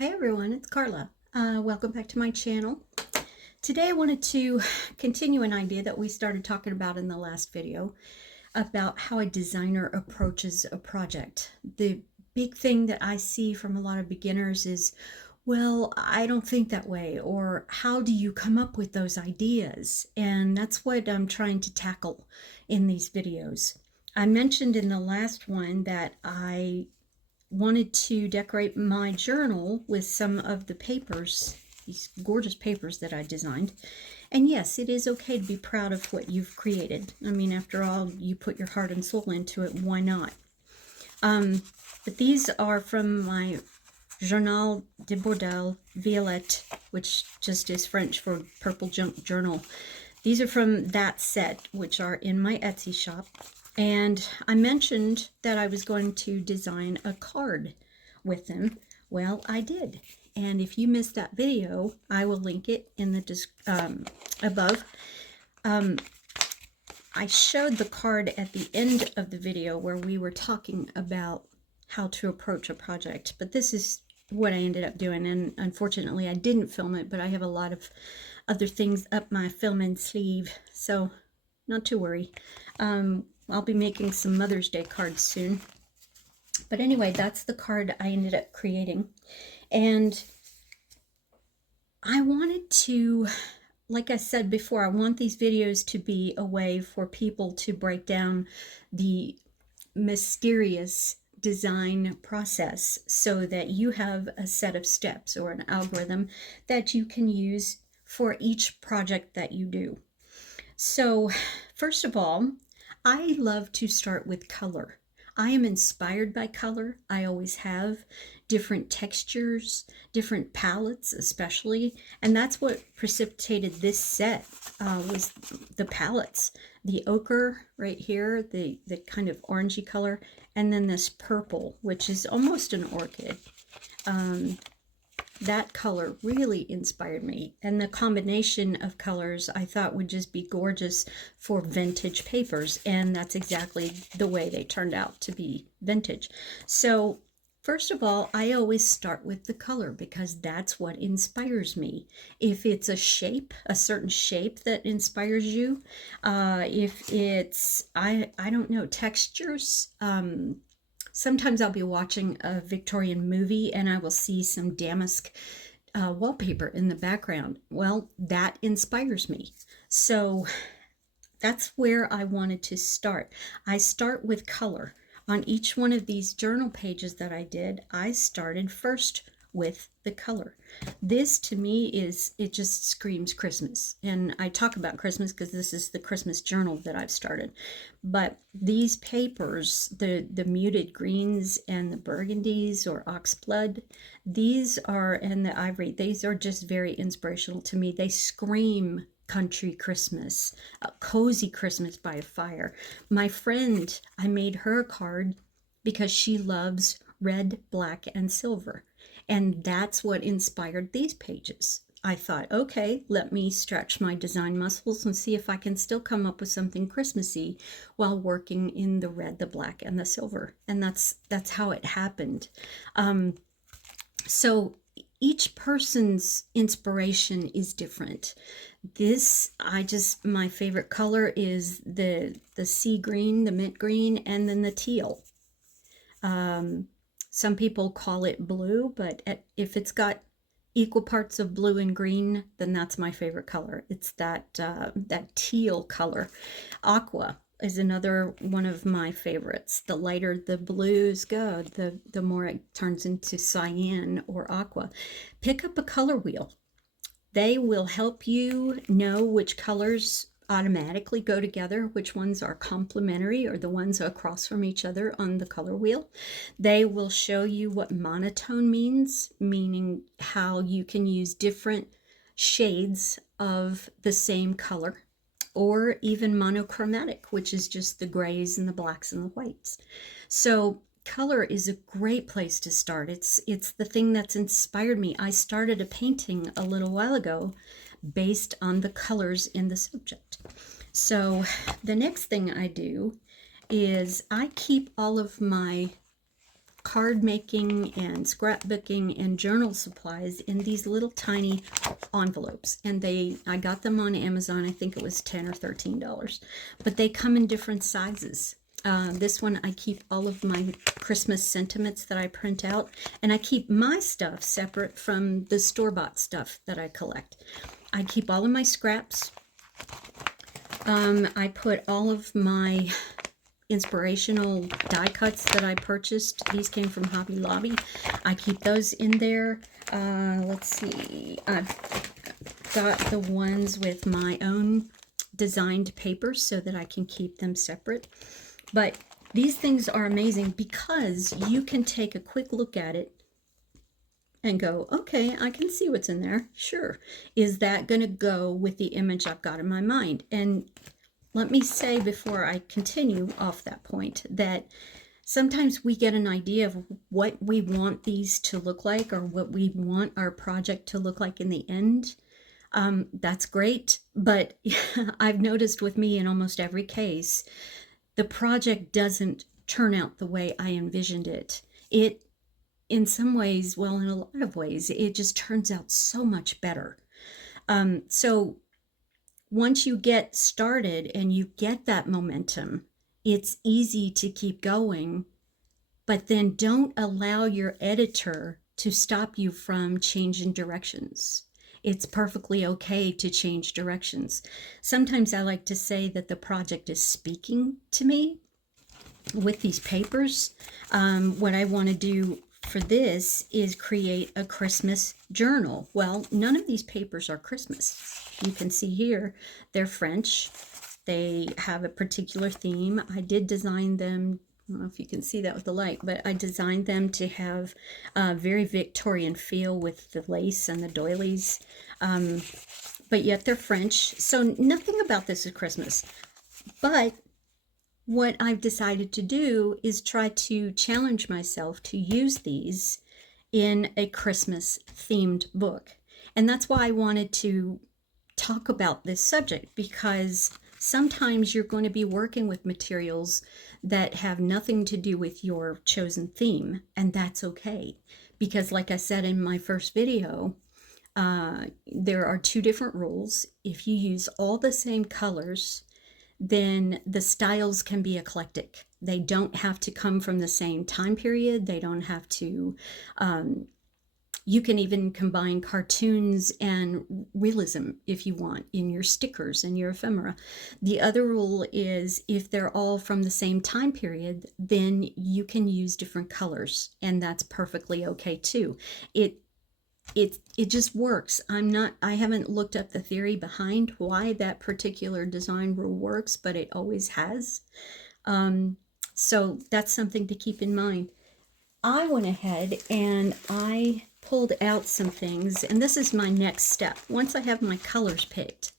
Hey everyone, it's Carla. Welcome back to my channel. Today I wanted to continue an idea that we started talking about in the last video about how a designer approaches a project. The big thing that I see from a lot of beginners is, well, I don't think that way, or how do you come up with those ideas? And that's what I'm trying to tackle in these videos. I mentioned in the last one that I wanted to decorate my journal with some of the papers, these gorgeous papers that I designed. And yes, it is okay to be proud of what you've created. I mean, after all, you put your heart and soul into it, why not? But these are from my Journal de Bordel Violette, which just is French for purple junk journal. These are from that set, which are in my Etsy shop. And I mentioned that I was going to design a card with them. Well, I did. And if you missed that video, I will link it in the above. I showed the card at the end of the video where we were talking about how to approach a project. But this is what I ended up doing. And unfortunately, I didn't film it, but I have a lot of other things up my filming sleeve. So not to worry. I'll be making some Mother's Day cards soon. But anyway, that's the card I ended up creating. And I wanted to, like I said before, I want these videos to be a way for people to break down the mysterious design process so that you have a set of steps or an algorithm that you can use for each project that you do. So, first of all, I love to start with color. I am inspired by color. I always have different textures, different palettes especially, and that's what precipitated this set was the palettes. The ochre right here, the kind of orangey color, and then this purple, which is almost an orchid. That color really inspired me, and the combination of colors I thought would just be gorgeous for vintage papers, and that's exactly the way they turned out to be vintage. So first of all, I always start with the color because that's what inspires me. If it's a shape, a certain shape that inspires you, if it's, I don't know, textures, sometimes I'll be watching a Victorian movie and I will see some damask wallpaper in the background. Well, that inspires me. So that's where I wanted to start. I start with color. On each one of these journal pages that I did, I started first with the color. This to me is, it just screams Christmas. And I talk about Christmas because this is the Christmas journal that I've started. But these papers, the muted greens and the burgundies or oxblood, these are, and the ivory, these are just very inspirational to me. They scream country Christmas, a cozy Christmas by a fire. My friend, I made her a card because she loves red, black, and silver. And that's what inspired these pages. I thought, okay, let me stretch my design muscles and see if I can still come up with something Christmassy while working in the red, the black, and the silver. And that's how it happened. So each person's inspiration is different. This, my favorite color is the sea green, the mint green, and then the teal. Some people call it blue, but if it's got equal parts of blue and green, then that's my favorite color. It's that teal color. Aqua is another one of my favorites. The lighter the blues go, the more it turns into cyan or aqua. Pick up a color wheel. They will help you know which colors automatically go together, which ones are complementary or the ones across from each other on the color wheel. They will show you what monotone means, meaning how you can use different shades of the same color, or even monochromatic, which is just the grays and the blacks and the whites. So color is a great place to start. It's the thing that's inspired me. I started a painting a little while ago based on the colors in the subject. So the next thing I do is I keep all of my card making and scrapbooking and journal supplies in these little tiny envelopes. And I got them on Amazon. I think it was $10 or $13, but they come in different sizes. This one, I keep all of my Christmas sentiments that I print out, and I keep my stuff separate from the store-bought stuff that I collect. I keep all of my scraps. I put all of my inspirational die cuts that I purchased. These came from Hobby Lobby. I keep those in there. Let's see. I've got the ones with my own designed papers so that I can keep them separate. But these things are amazing because you can take a quick look at it and go, okay, I can see what's in there. Sure. Is that going to go with the image I've got in my mind? And let me say before I continue off that point that sometimes we get an idea of what we want these to look like or what we want our project to look like in the end. That's great. But I've noticed with me in almost every case, the project doesn't turn out the way I envisioned it. It, in some ways, well, in a lot of ways, it just turns out so much better. So once you get started and you get that momentum, it's easy to keep going, but then don't allow your editor to stop you from changing directions. It's perfectly okay to change directions. Sometimes I like to say that the project is speaking to me with these papers. What I want to do for this is create a Christmas journal. Well, none of these papers are Christmas. You can see here, they're French. They have a particular theme. I did design them. I don't know if you can see that with the light, but I designed them to have a very Victorian feel with the lace and the doilies, but yet they're French. So nothing about this is Christmas. But what I've decided to do is try to challenge myself to use these in a Christmas themed book. And that's why I wanted to talk about this subject, because sometimes you're going to be working with materials that have nothing to do with your chosen theme, and that's okay. Because like I said in my first video, there are two different rules. If you use all the same colors, then the styles can be eclectic. They don't have to come from the same time period. They don't have to, you can even combine cartoons and realism if you want in your stickers and your ephemera. The other rule is if they're all from the same time period, then you can use different colors, and that's perfectly okay too. It just works. I haven't looked up the theory behind why that particular design rule works, but it always has. So that's something to keep in mind. I went ahead and I pulled out some things, and this is my next step. Once I have my colors picked,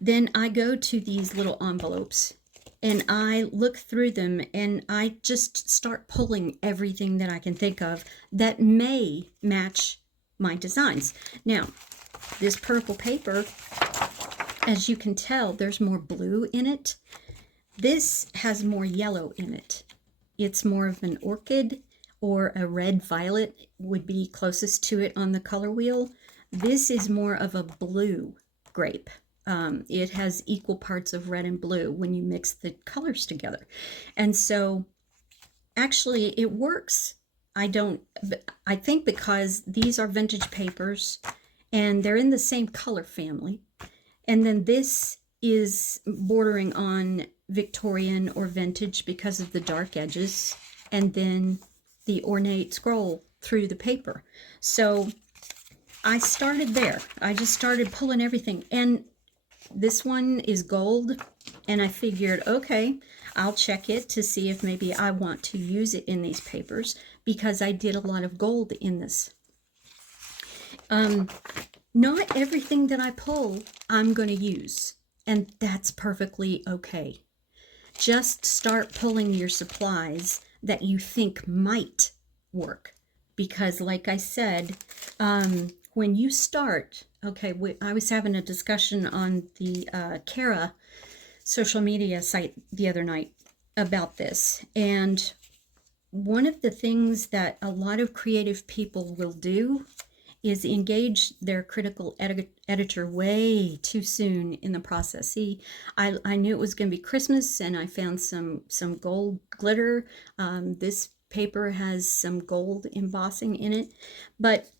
then I go to these little envelopes and I look through them and I just start pulling everything that I can think of that may match my designs. Now, this purple paper, as you can tell, there's more blue in it. This has more yellow in it. It's more of an orchid, or a red violet would be closest to it on the color wheel. This is more of a blue grape. It has equal parts of red and blue when you mix the colors together. And so actually it works. I think because these are vintage papers and they're in the same color family. And then this is bordering on Victorian or vintage because of the dark edges. And then the ornate scroll through the paper. So I started there. I just started pulling everything. And this one is gold. And I figured, okay, I'll check it to see if maybe I want to use it in these papers, because I did a lot of gold in this. Not everything that I pull I'm going to use, and that's perfectly okay. Just start pulling your supplies that you think might work, because like I said, when you start, okay, I was having a discussion on the Kara social media site the other night about this, and one of the things that a lot of creative people will do is engage their critical editor way too soon in the process. See, I knew it was going to be Christmas, and I found some gold glitter. This paper has some gold embossing in it, but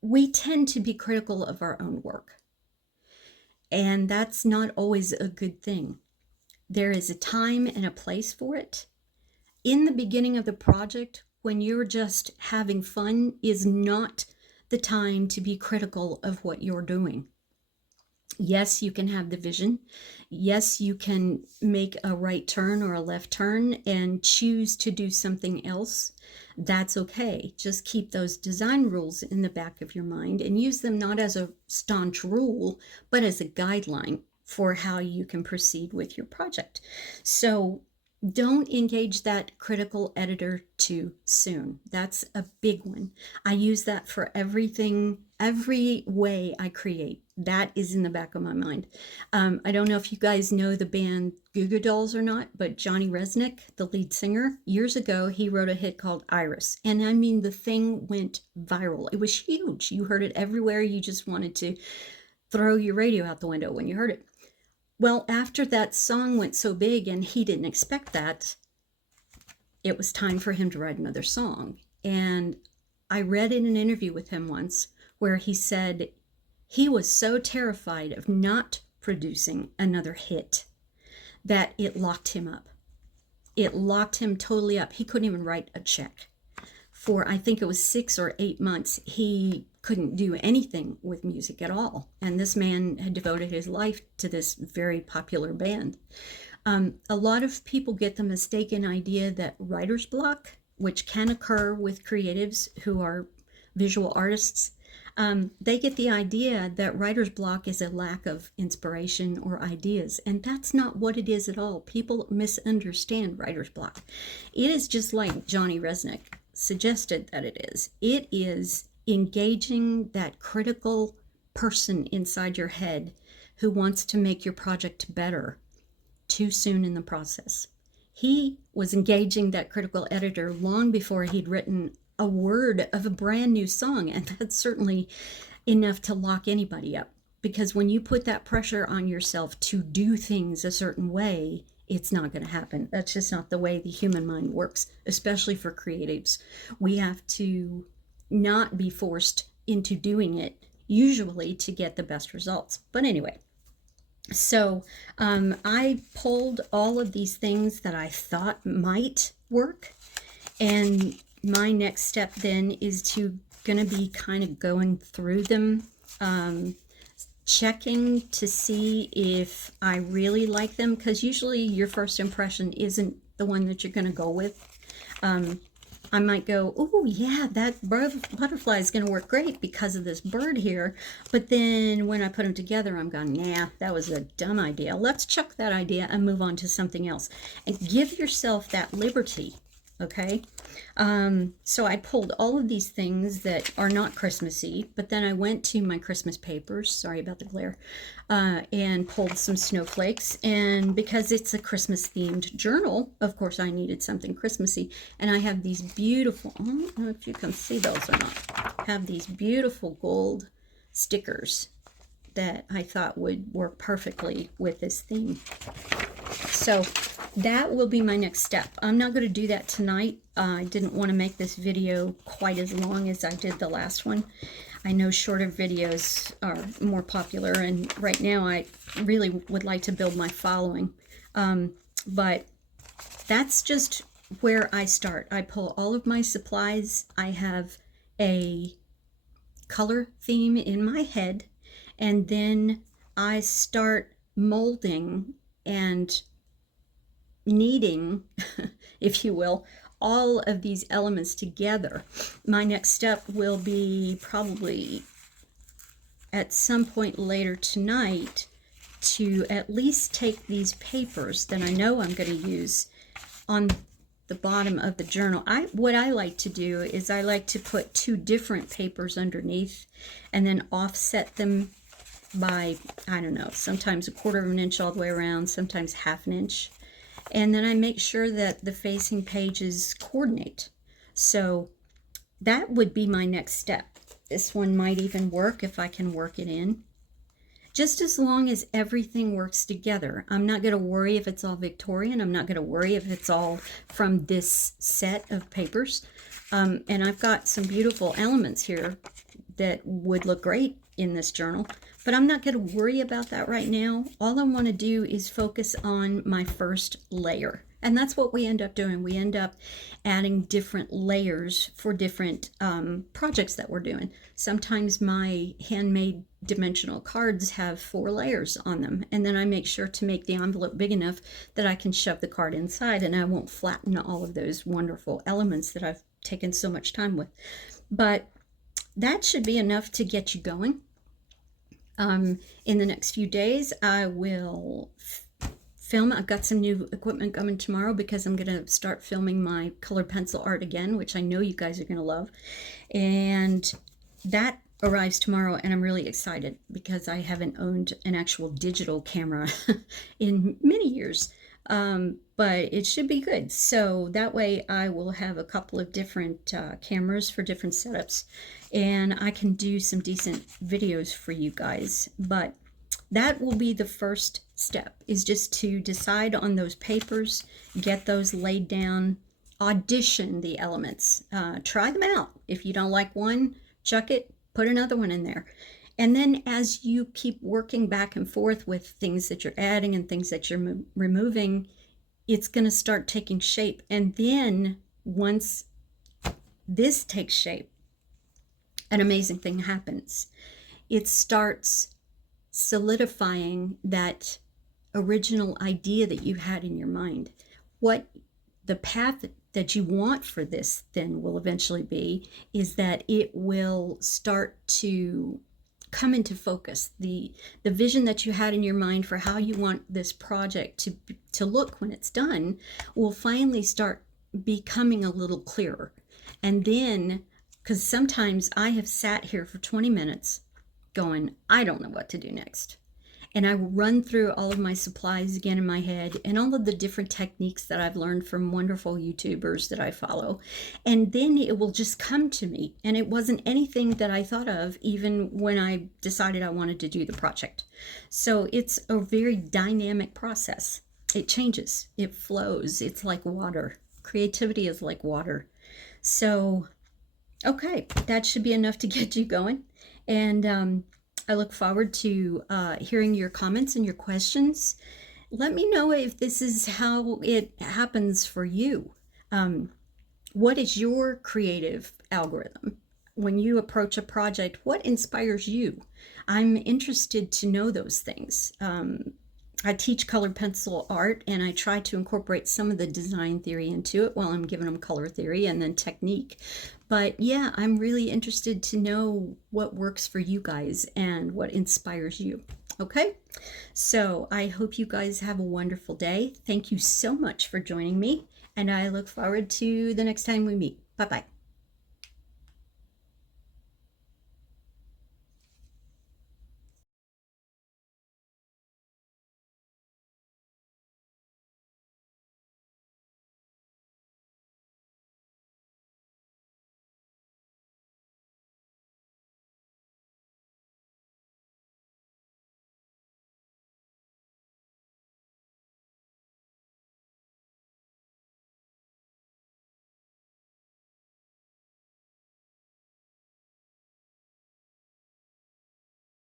we tend to be critical of our own work, and that's not always a good thing. There is a time and a place for it. In the beginning of the project, when you're just having fun, is not the time to be critical of what you're doing. Yes, you can have the vision. Yes, you can make a right turn or a left turn and choose to do something else. That's okay. Just keep those design rules in the back of your mind and use them not as a staunch rule, but as a guideline for how you can proceed with your project. So don't engage that critical editor too soon. That's a big one. I use that for everything, every way I create. That is in the back of my mind. I don't know if you guys know the band Goo Goo Dolls or not, but Johnny Resnick, the lead singer, years ago, he wrote a hit called Iris. And I mean, the thing went viral. It was huge. You heard it everywhere. You just wanted to throw your radio out the window when you heard it. Well, after that song went so big and he didn't expect that, it was time for him to write another song. And I read in an interview with him once where he said he was so terrified of not producing another hit that it locked him up. It locked him totally up. He couldn't even write a check. For I think it was 6 or 8 months, he couldn't do anything with music at all. And this man had devoted his life to this very popular band. A lot of people get the mistaken idea that writer's block, which can occur with creatives who are visual artists, they get the idea that writer's block is a lack of inspiration or ideas, and that's not what it is at all. People misunderstand writer's block. It is just like Johnny Resnick suggested that it is. It is engaging that critical person inside your head who wants to make your project better too soon in the process. He was engaging that critical editor long before he'd written a word of a brand new song, and that's certainly enough to lock anybody up, because when you put that pressure on yourself to do things a certain way, it's not going to happen. That's just not the way the human mind works, especially for creatives. We have to not be forced into doing it, usually to get the best results. But anyway, so I pulled all of these things that I thought might work, and my next step then is going to be kind of going through them, checking to see if I really like them, because usually your first impression isn't the one that you're going to go with. I might go, oh yeah, that butterfly is going to work great because of this bird here. But then when I put them together, I'm going, nah, that was a dumb idea. Let's chuck that idea and move on to something else. And give yourself that liberty, okay? So I pulled all of these things that are not Christmassy, but then I went to my Christmas papers, sorry about the glare, and pulled some snowflakes. And because it's a Christmas themed journal, of course I needed something Christmassy. And I have these beautiful, I don't know if you can see those or not, I have these beautiful gold stickers that I thought would work perfectly with this theme. So that will be my next step. I'm not going to do that tonight. I didn't want to make this video quite as long as I did the last one. I know shorter videos are more popular, and right now I really would like to build my following. But that's just where I start. I pull all of my supplies. I have a color theme in my head, and then I start molding and kneading, if you will, all of these elements together. My next step will be probably at some point later tonight to at least take these papers that I know I'm going to use on the bottom of the journal. What I like to do is I like to put 2 different papers underneath and then offset them by, I don't know, sometimes 1/4 of an inch all the way around, sometimes 1/2 inch. And then I make sure that the facing pages coordinate. So that would be my next step. This one might even work if I can work it in. Just as long as everything works together. I'm not going to worry if it's all Victorian. I'm not going to worry if it's all from this set of papers. And I've got some beautiful elements here that would look great in this journal, but I'm not going to worry about that right now. All I want to do is focus on my first layer. And that's what we end up doing. We end up adding different layers for different projects that we're doing. Sometimes my handmade dimensional cards have 4 layers on them, and then I make sure to make the envelope big enough that I can shove the card inside and I won't flatten all of those wonderful elements that I've taken so much time with. But that should be enough to get you going. In the next few days, I will film. I've got some new equipment coming tomorrow because I'm going to start filming my colored pencil art again, which I know you guys are going to love. And that arrives tomorrow, and I'm really excited because I haven't owned an actual digital camera in many years. But it should be good. So that way I will have a couple of different cameras for different setups, and I can do some decent videos for you guys. But that will be the first step, is just to decide on those papers, get those laid down, audition the elements, try them out. If you don't like one, chuck it, put another one in there. And then as you keep working back and forth with things that you're adding and things that you're removing, it's going to start taking shape. And then once this takes shape, an amazing thing happens. It starts solidifying that original idea that you had in your mind. What the path that you want for this then will eventually be is that it will start to come into focus. The vision that you had in your mind for how you want this project to look when it's done will finally start becoming a little clearer. And then, because sometimes I have sat here for 20 minutes going, I don't know what to do next. And I will run through all of my supplies again in my head and all of the different techniques that I've learned from wonderful YouTubers that I follow. And then it will just come to me. And it wasn't anything that I thought of even when I decided I wanted to do the project. So it's a very dynamic process. It changes, it flows. It's like water. Creativity is like water. So, okay, that should be enough to get you going. And I look forward to hearing your comments and your questions. Let me know if this is how it happens for you. What is your creative algorithm? When you approach a project, what inspires you? I'm interested to know those things. I teach colored pencil art, and I try to incorporate some of the design theory into it while I'm giving them color theory and then technique. But yeah, I'm really interested to know what works for you guys and what inspires you. Okay, so I hope you guys have a wonderful day. Thank you so much for joining me, and I look forward to the next time we meet. Bye-bye.